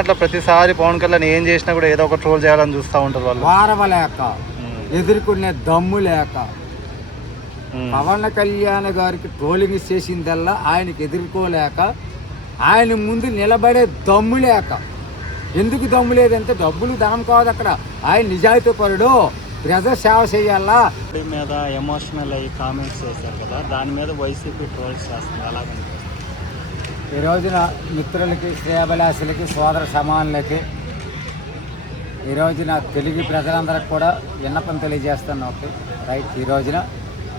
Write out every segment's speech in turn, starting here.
అట్లా ప్రతిసారి పవన్ కళ్యాణ్ ఏం చేసినా కూడా ఏదో ఒక ట్రోల్ చేయాలని చూస్తూ ఉంటారు వాళ్ళు. వారవలేక ఎదుర్కొనే దమ్ము లేక పవన్ కళ్యాణ్ గారికి ట్రోలింగ్ చేసిందల్లా ఆయనకి ఎదుర్కోలేక ఆయన ముందు నిలబడే దమ్ము లేక. ఎందుకు దమ్ము లేదంటే డబ్బులు ధనం కాదు అక్కడ. ఆయన నిజాయితీ పరుడు, ప్రజా సేవ చేయాలా. మీద ఎమోషనల్ అయ్యి కామెంట్స్ చేశారు కదా, దాని మీద వైసీపీ ట్రోల్స్ చేస్తుంది. అలాగే ఈ రోజున మిత్రులకి, శ్రేయభిలాషులకి, సోదర సమానులకి ఈ రోజున తెలుగు ప్రజలందరికీ కూడా విన్నపం తెలియజేస్తాను. Okay right. ఈ రోజున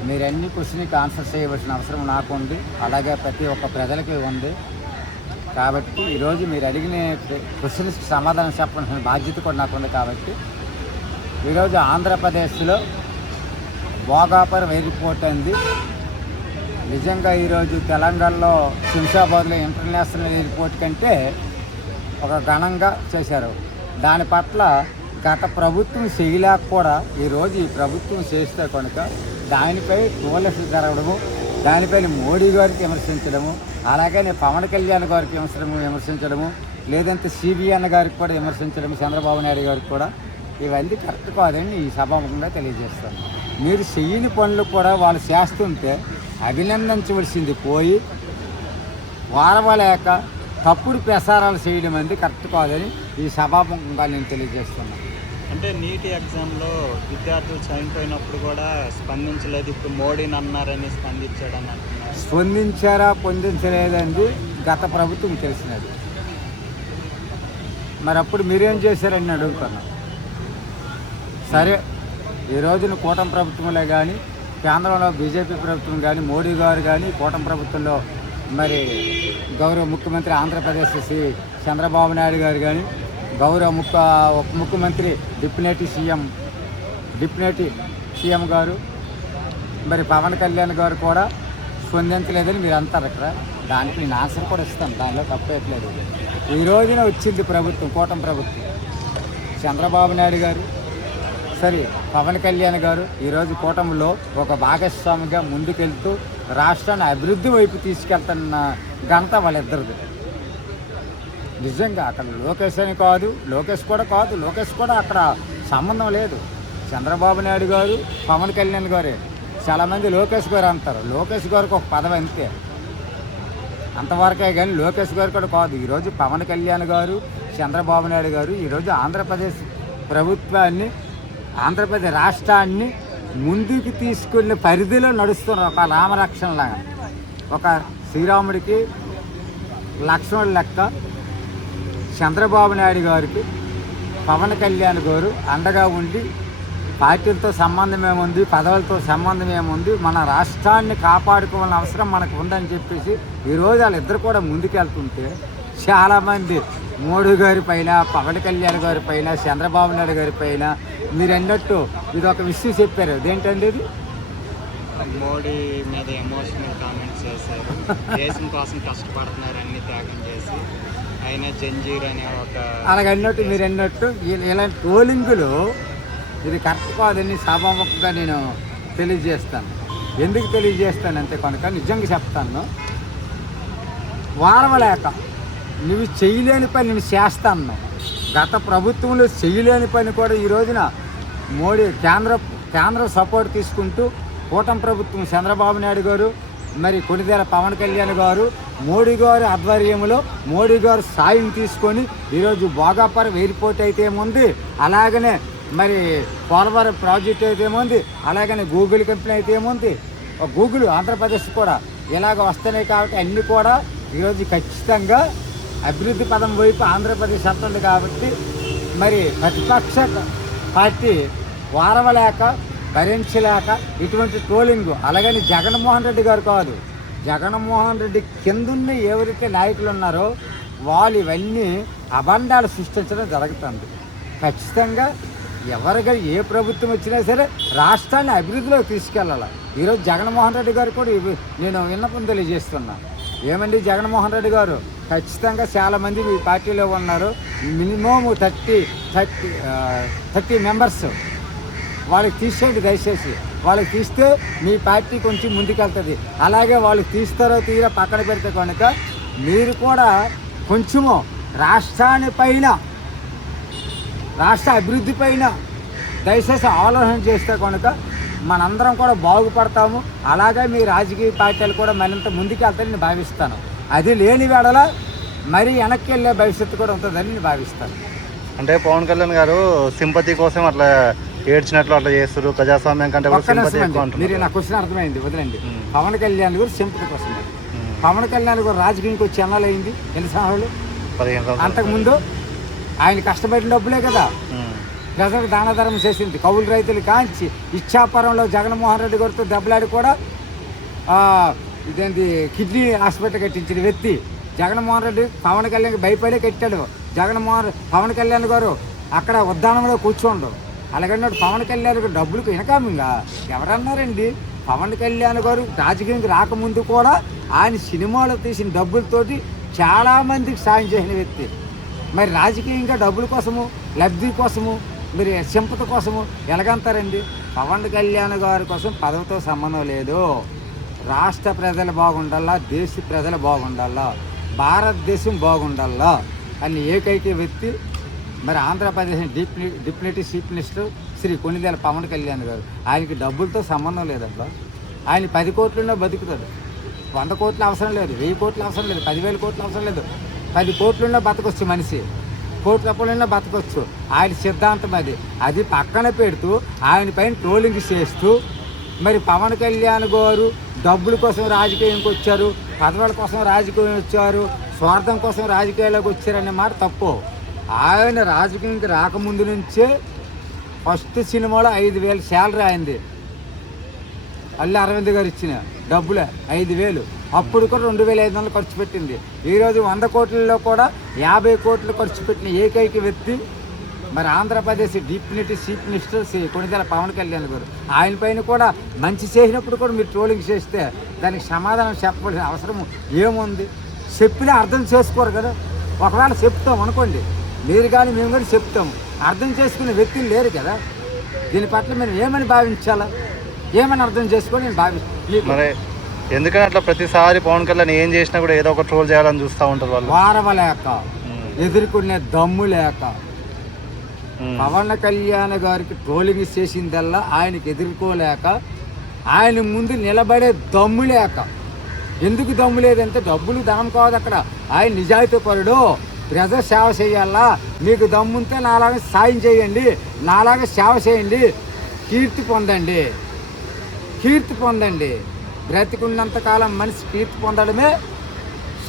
మీరు అన్ని క్వశ్చన్కి ఆన్సర్ చేయవలసిన అవసరం నాకు ఉంది, అలాగే ప్రతి ఒక్క ప్రజలకి ఉంది. కాబట్టి ఈరోజు మీరు అడిగిన క్వశ్చన్స్కి సమాధానం చెప్పాల్సిన బాధ్యత కూడా నాకు ఉంది. కాబట్టి ఈరోజు ఆంధ్రప్రదేశ్లో భోగాపురం ఎయిర్పోర్ట్ అంది నిజంగా ఈరోజు తెలంగాణలో శంషాబాద్లో ఇంటర్నేషనల్ ఎయిర్పోర్ట్ కంటే ఒక ఘనంగా చేశారు. దాని పట్ల గత ప్రభుత్వం చేయలేక కూడా ఈరోజు ఈ ప్రభుత్వం చేస్తే కనుక దానిపై ట్రోల్స్ జరగడము, దానిపైన మోడీ గారికి విమర్శించడము, అలాగే పవన్ కళ్యాణ్ గారికి విమర్శించడము, లేదంటే సిబిఎన్ గారికి కూడా విమర్శించడము, చంద్రబాబు నాయుడు గారికి కూడా, ఇవన్నీ కరెక్ట్ కాదని ఈ సభాముఖంగా తెలియజేస్తాను. మీరు చెయ్యని పనులు కూడా వాళ్ళు చేస్తుంటే అభినందించవలసింది పోయి వారవలేక తప్పుడు ప్రసారాలు చేయడం అనేది కరెక్ట్ కాదని ఈ సభాముఖంగా నేను తెలియజేస్తున్నాను. అంటే నీటి ఎగ్జామ్లో విద్యార్థులు చనిపోయినప్పుడు కూడా స్పందించలేదు, ఇప్పుడు మోడీని అన్నారని స్పందించాడని అంటున్నారు. స్పందించారా పొందించలేదండి గత ప్రభుత్వం తెలిసినది. మరి అప్పుడు మీరేం చేశారని అడుగుతున్నాను. సరే, ఈ రోజున కూటమి ప్రభుత్వంలో కానీ, కేంద్రంలో బీజేపీ ప్రభుత్వం కానీ, మోడీ గారు కానీ, కూటమి ప్రభుత్వంలో మరి గౌరవ ముఖ్యమంత్రి ఆంధ్రప్రదేశ్ శ్రీ చంద్రబాబు నాయుడు గారు కానీ, గౌరవ ఉప ముఖ్యమంత్రి డిప్యూటీ సీఎం గారు, మరి పవన్ కళ్యాణ్ గారు కూడా స్పందించలేదని మీరు అంటారు. ఇక్కడ దానికి నేను ఆన్సర్ కూడా ఇస్తాను, దానిలో తప్పేట్లేదు. ఈ రోజున వచ్చింది ప్రభుత్వం, కూటమి ప్రభుత్వం, చంద్రబాబు నాయుడు గారు సరే పవన్ కళ్యాణ్ గారు ఈరోజు కూటమిలో ఒక భాగస్వామిగా ముందుకెళ్తూ రాష్ట్రాన్ని అభివృద్ధి వైపు తీసుకెళ్తున్న ఘనత వాళ్ళిద్దరిది. నిజంగా అక్కడ లోకేష్ అని కాదు, లోకేష్ కూడా అక్కడ సంబంధం లేదు. చంద్రబాబు నాయుడు గారు, పవన్ కళ్యాణ్ గారే. చాలామంది లోకేష్ గారు అంటారు, లోకేష్ గారికి ఒక పదవి అంతే, అంతవరకే కానీ లోకేష్ గారు కూడా కాదు. ఈరోజు పవన్ కళ్యాణ్ గారు, చంద్రబాబు నాయుడు గారు ఈరోజు ఆంధ్రప్రదేశ్ ప్రభుత్వాన్ని, ఆంధ్రప్రదేశ్ రాష్ట్రాన్ని ముందుకు తీసుకునే పరిధిలో నడుస్తున్నారు. ఒక రామరక్షణలాగా, ఒక శ్రీరాముడికి లక్ష్మణుడు లెక్క చంద్రబాబు నాయుడు గారికి పవన్ కళ్యాణ్ గారు అండగా ఉండి పార్టీలతో సంబంధం ఏముంది, పదవులతో సంబంధం ఏముంది, మన రాష్ట్రాన్ని కాపాడుకోవాలని అవసరం మనకు ఉందని చెప్పేసి ఈరోజు వాళ్ళిద్దరు కూడా ముందుకెళ్తుంటే చాలామంది మోడీ గారి పైన, పవన్ కళ్యాణ్ గారి పైన, చంద్రబాబు నాయుడు గారి పైన మీరు అన్నట్టు ఇది ఒక విషయం చెప్పారు. అదేంటండి ఇది? మోడీ మీద ఎమోషనల్ కామెంట్స్ చేశారు. దేశం కోసం కష్టపడుతున్నారు అన్ని త్యాగం చేసి, అయినా జంజీర్ అనే ఒక అలాగన్నట్టు మీరు అన్నట్టు ఇలాంటి ట్రోలింగులు ఇది కరెక్ట్ కాదని సభాముఖంగా నేను తెలియజేస్తాను. ఎందుకు తెలియజేస్తానంటే కనుక నిజంగా చెప్తాను, వారవలేక నువ్వు చేయలేని పని నేను చేస్తాను. గత ప్రభుత్వంలో చేయలేని పని కూడా ఈ రోజున మోడీ కేంద్ర సపోర్ట్ తీసుకుంటూ కూటమి ప్రభుత్వం చంద్రబాబు నాయుడు గారు, మరి కొణిదెల పవన్ కళ్యాణ్ గారు, మోడీ గారు ఆధ్వర్యంలో మోడీ గారు సాయం తీసుకొని ఈరోజు భోగాపురం ఎయిర్పోర్ట్ అయితే ఏముంది, అలాగనే మరి పోలవరం ప్రాజెక్ట్ అయితే ఏముంది, అలాగనే గూగుల్ కంపెనీ అయితే ఏముంది, గూగుల్ ఆంధ్రప్రదేశ్ కూడా ఇలాగ వస్తున్నాయి. కాబట్టి అన్నీ కూడా ఈరోజు ఖచ్చితంగా అభివృద్ధి పదం వైపు ఆంధ్రప్రదేశ్ అంటుంది. కాబట్టి మరి ప్రతిపక్ష పార్టీ వారవలేక, భరించలేక ఇటువంటి ట్రోలింగ్, అలాగని జగన్మోహన్ రెడ్డి గారు కాదు, జగన్మోహన్ రెడ్డి కిందున్న ఎవరైతే నాయకులు ఉన్నారో వాళ్ళు ఇవన్నీ అబండాలు సృష్టించడం జరుగుతుంది. ఖచ్చితంగా ఎవరిగా ఏ ప్రభుత్వం వచ్చినా సరే రాష్ట్రాన్ని అభివృద్ధిలోకి తీసుకెళ్ళాలి. ఈరోజు జగన్మోహన్ రెడ్డి గారు కూడా నేను విన్నపం తెలియజేస్తున్నాను. ఏమండి జగన్మోహన్ రెడ్డి గారు, ఖచ్చితంగా చాలామంది మీ పార్టీలో ఉన్నారు, మినిమం 30 మెంబర్స్ వాళ్ళకి తీసేయండి దయచేసి. వాళ్ళకి తీస్తే మీ పార్టీ కొంచెం ముందుకెళ్తుంది. అలాగే వాళ్ళు తీస్తారో తీరా పక్కన పెడితే కనుక మీరు కూడా కొంచెము రాష్ట్రానిపైన రాష్ట్ర అభివృద్ధి పైన దయచేసి ఆలోచన చేస్తే కనుక మనందరం కూడా బాగుపడతాము. అలాగే మీ రాజకీయ పార్టీలు కూడా మరింత ముందుకెళ్తారని నేను భావిస్తాను. అది లేని వేళ మరీ వెనక్కి వెళ్ళే భవిష్యత్తు కూడా ఉంటుందని నేను భావిస్తాను. అంటే పవన్ కళ్యాణ్ గారు సింపతి కోసం అట్లా ఏడ్చినట్లు అట్లా చేస్తారు, ప్రజాస్వామ్యం కంటే కూడా సింపతి ఎక్కువ అంటున్నారు. మీరు నా క్వశ్చన్ అర్థమైంది, వదిలేండి. పవన్ కళ్యాణ్ గారు సింపతి కోసం, పవన్ కళ్యాణ్ గారు రాజకీయానికి వచ్చి ఎన్నాళ్ళయింది? ఎన్ని సంవత్సరాలు? 15 సంవత్సరాలు. అంతకుముందు ఆయన కష్టపడిన డబ్బులే కదా ప్రజలకు దానధర్మం చేసింది. కౌలు రైతులు కాంచి ఇచ్చాపురంలో జగన్మోహన్ రెడ్డి గారితో దెబ్బలాడి కూడా ఇదేంటి కిడ్నీ హాస్పిటల్ కట్టించిన వ్యక్తి జగన్మోహన్ రెడ్డి. పవన్ కళ్యాణ్ భయపడే కట్టాడు పవన్ కళ్యాణ్ గారు అక్కడ ఉద్యానంలో కూర్చోండు. అలాగన్నాడు పవన్ కళ్యాణ్ గారు డబ్బులకు ఇనకామంగా ఎవరన్నారండి? పవన్ కళ్యాణ్ గారు రాజకీయానికి రాకముందు కూడా ఆయన సినిమాలు తీసిన డబ్బులతోటి చాలామందికి సాయం చేసిన వ్యక్తి. మరి రాజకీయంగా డబ్బుల కోసము, లబ్ధి కోసము, మరి సింపతి కోసము ఎలాగంటారండి? పవన్ కళ్యాణ్ గారి కోసం పదవితో సంబంధం లేదు. రాష్ట్ర ప్రజలు బాగుండాలా, దేశ ప్రజలు బాగుండాలా, భారతదేశం బాగుండాలా అని ఏకైక వ్యక్తి మరి Andhra Pradesh deputy chief minister Shri Konidela Pawan Kalyan garu. ఆయనకి డబ్బులతో సంబంధం లేదబ్బా. ఆయన 10 కోట్లున్నా బతుకుతాడు. 100 కోట్లు అవసరం లేదు, 1000 కోట్లు అవసరం లేదు, 10,000 కోట్లు అవసరం లేదు. 10 కోట్లున్నా బతకొచ్చు మనిషి, కోట్ల రూపాయలున్నా బతకొచ్చు. ఆయన సిద్ధాంతం అది పక్కన పెడుతూ ఆయన పైన ట్రోలింగ్ చేస్తూ మరి పవన్ కళ్యాణ్ గారు డబ్బుల కోసం రాజకీయానికి వచ్చారు, పదవుల కోసం రాజకీయం వచ్చారు, స్వార్థం కోసం రాజకీయాల్లోకి వచ్చారనే మాట తప్పు. ఆయన రాజకీయానికి రాకముందు నుంచే ఫస్ట్ సినిమాలో 5,000 శాలరీ అయింది. అల్లు అరవింద్ గారు ఇచ్చిన డబ్బులే 5,000. అప్పుడు కూడా 2,500 ఖర్చు పెట్టింది. ఈరోజు 100 కోట్లలో కూడా 50 కోట్లు ఖర్చు పెట్టిన ఏకైక వ్యక్తి మరి Andhra Pradesh deputy chief minister Shri Konidela Pawan Kalyan garu. ఆయన పైన కూడా మంచి చేసినప్పుడు కూడా మీరు ట్రోలింగ్ చేస్తే దానికి సమాధానం చెప్పవలసిన అవసరం ఏముంది? చెప్పినా అర్థం చేసుకోరు కదా. ఒకవేళ చెప్తాం అనుకోండి, మీరు కానీ మేము కానీ చెప్తాము, అర్థం చేసుకునే వ్యక్తులు లేరు కదా. దీని పట్ల మేము ఏమని భావించాలా, ఏమని అర్థం చేసుకొని నేను భావిస్తాను. మరి ఎందుకని అట్లా ప్రతిసారి పవన్ కళ్యాణ్ ఏం చేసినా కూడా ఏదో ఒక ట్రోల్ చేయాలని చూస్తూ ఉంటారు వాళ్ళు? వారవలేక, ఎదుర్కొనే దమ్ము లేక. పవన్ కళ్యాణ్ గారికి ట్రోలింగ్ చేసిందల్లా ఆయనకి ఎదుర్కోలేక, ఆయన ముందు నిలబడే దమ్ము లేక. ఎందుకు దమ్ము లేదంటే డబ్బులు ధనం కాదు అక్కడ. ఆయన నిజాయితీ పరుడు, ప్రజా సేవ చేయాలా. మీకు దమ్ముంటే నాలాగా సాయం చేయండి, నాలాగా సేవ చేయండి, కీర్తి పొందండి, కీర్తి పొందండి. బ్రతికున్నంతకాలం మనిషి కీర్తి పొందడమే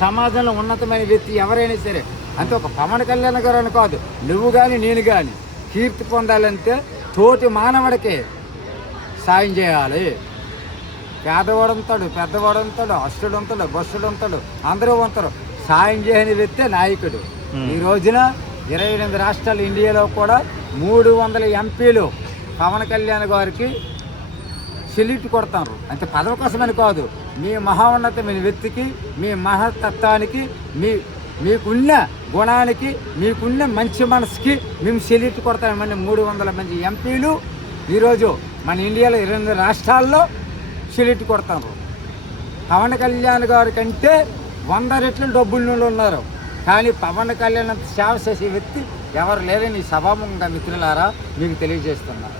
సమాజంలో ఉన్నతమైన వ్యక్తి ఎవరైనా సరే. అంటే ఒక పవన్ కళ్యాణ్ గారు అని కాదు, నువ్వు కానీ నేను కానీ కీర్తి పొందాలంటే తోటి మానవుడికే సాయం చేయాలి. పేదవాడు ఉంటాడు, పెద్దవాడు ఉంటాడు, అష్టుడు ఉంటాడు, బస్సుడు ఉంటాడు, అందరూ ఉంటారు. సాయం చేయని వ్యక్తే నాయకుడు. ఈ రోజున 28 రాష్ట్రాలు ఇండియాలో కూడా 300 ఎంపీలు పవన్ కళ్యాణ్ గారికి సెల్యూట్ కొడతారు. అంటే పదవి కోసమని కాదు, మీ మహోన్నతమైన వ్యక్తికి, మీ మహత్తత్వానికి, మీకున్న గుణానికి, మీకున్న మంచి మనసుకి మేము సెల్యూట్ కొడతామని 300 మంది ఎంపీలు ఈరోజు మన ఇండియాలో 28 రాష్ట్రాల్లో సెల్యూట్ కొడతారు. పవన్ కళ్యాణ్ గారి కంటే 100 రెట్లు డబ్బులు ఉన్నారు. కానీ పవన్ కళ్యాణ్ అంత సేవ చేసే వ్యక్తి ఎవరు లేరని సభాముఖంగా మిత్రులారా మీకు తెలియజేస్తున్నారు.